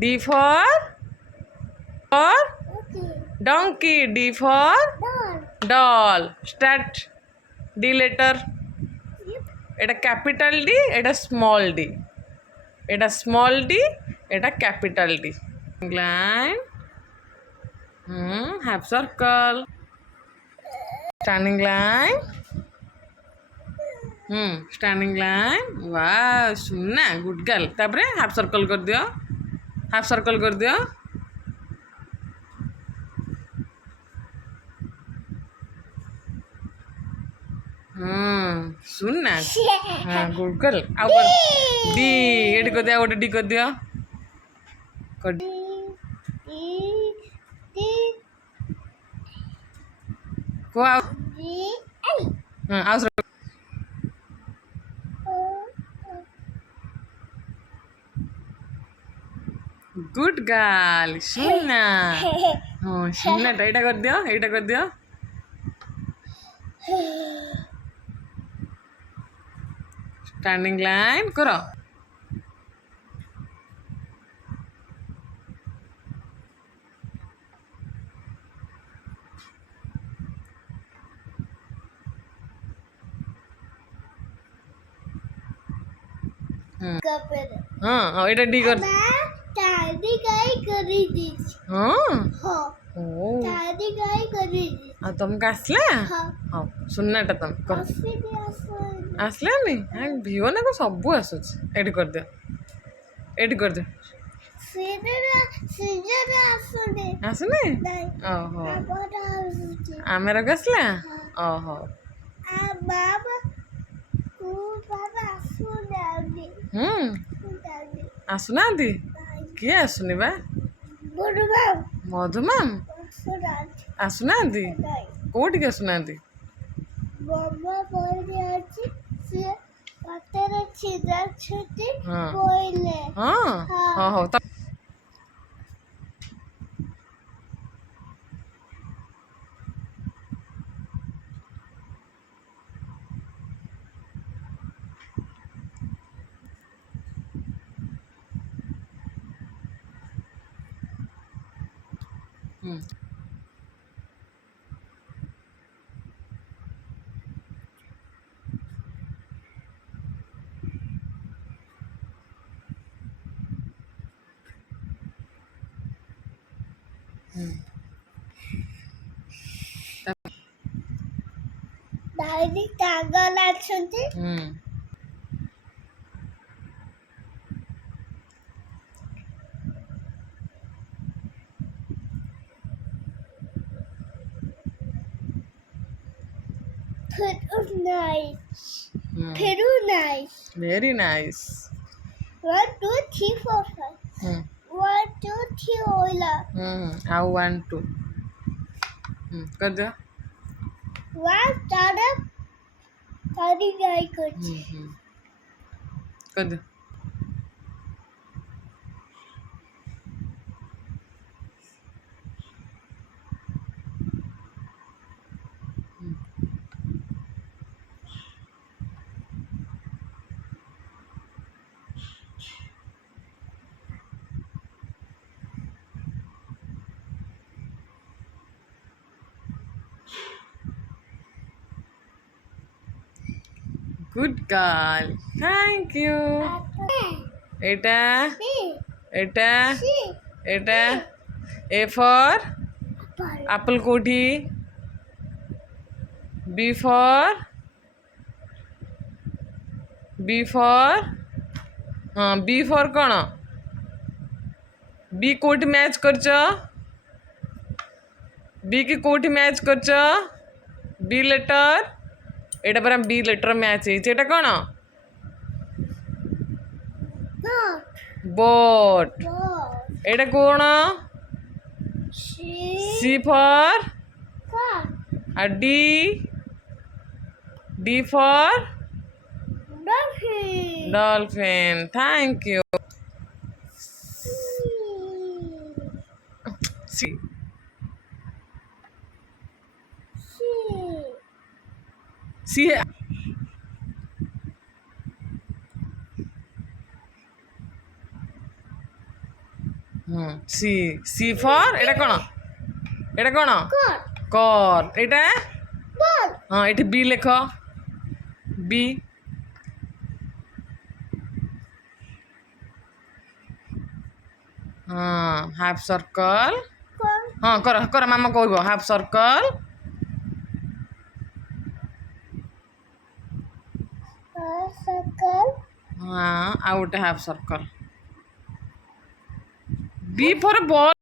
D for donkey. D for doll. Start. D letter. এটা capital D, এটা small D, এটা small D, এটা capital D. Line, half circle, standing line, standing line. वाह सुनना, good girl. तापरे half circle कर दियो, half circle कर दियो। सुनना, हाँ गुड गर्ल। आउ डी, एट कर दिया, गोटे डी कर दियो। को आउ, हाँ आउ सर्कल। Good girl. सुनना, हाँ सुनना, एटा कर दियो, एटा कर दियो। स्टैंडिंग लाइन करो। हाँ एटा डी कर। दादी गाय करी दी। हाँ हाँ ओ दादी गाय करी दी। आ तुम का आसला? हाँ हाँ सुनना टा तुम कर। आसला नहीं? हाँ भियो ना को सबू आसुच। एडी कर दे, एडी कर दे। सीजर आसने। आसने? नहीं। ओहो बाबा आसुची। आमेरा कसला? ओहो आ बाबा को बाबा आसने आगे। दादी आसुना दी? किए आसुनी बा? बुढ़वा मधुमाम सुराज। आसुना दी? नहीं। कोठी के आसुना दी? बाबा बोल रही थी से पातेरे छिदा छुटी हाँ। बोले। हाँ हाँ। हाँ हो तब दादी कागल आछंती। फिर नाइस। फिर नाइस। Very nice. 1 2 3 4 5 1 2 3 ओला। आउ 1 2 कर दो। वन तारा तारी गाय कर। कर दो। Good girl, thank you. Etah Etah Etah A for Apple कोठी। बी फॉर हाँ बी फॉर कौन? बी कोठी मैच करछ? बी की कोठी मैच करछ? बी लेटर एटा पर बी लेटर मैच है। एटा कौन? बोट। एटा कौन? C for D for dolphin. Thank you. C C C C for ଏଇଟା କ'ଣ God. କର୍ ଏଇଟା Ball. ହଁ ଏଠି ବି ଲେଖ ବି ହଁ ହାଫ୍ ସର୍କଲ୍ Con. ହଁ କର କର ମାମା କହିବ ହାଫ୍ ସର୍କଲ୍ Circle. ହଁ ଆଉ ଗୋଟେ half circle B for ball